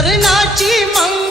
அருணாட்சி மங்க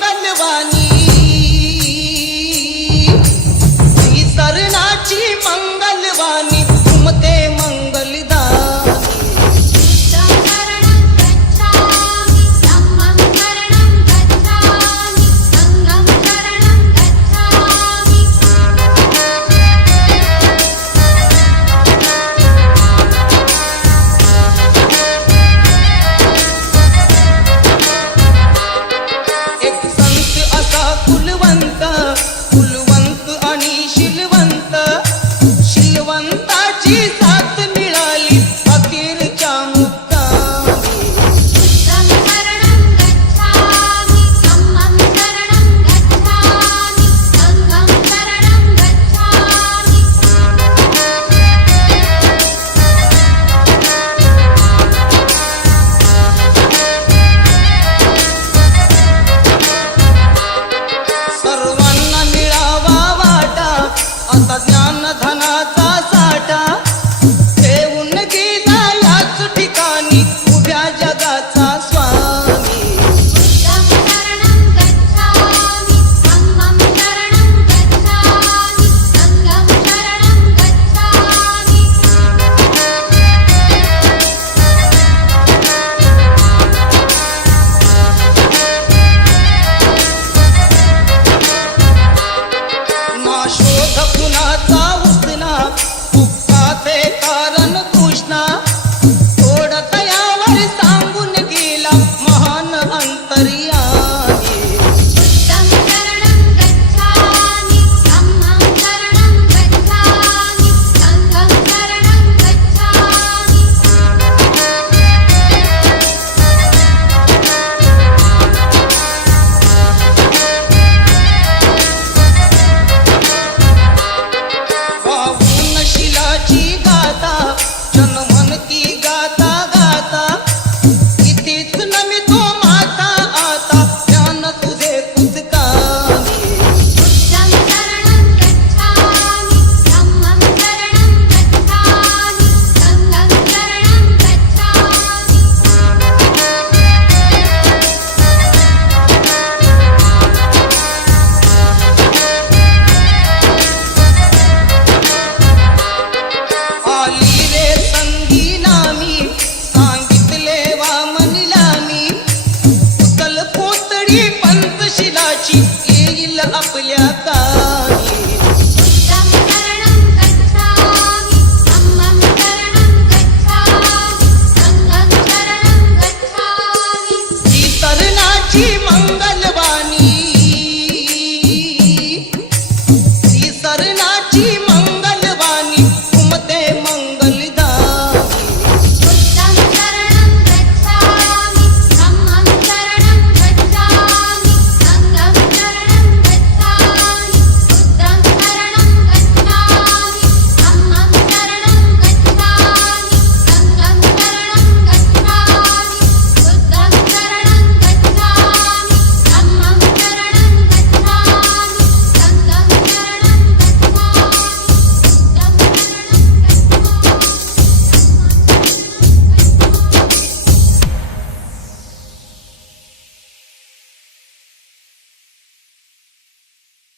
I'm not fantasía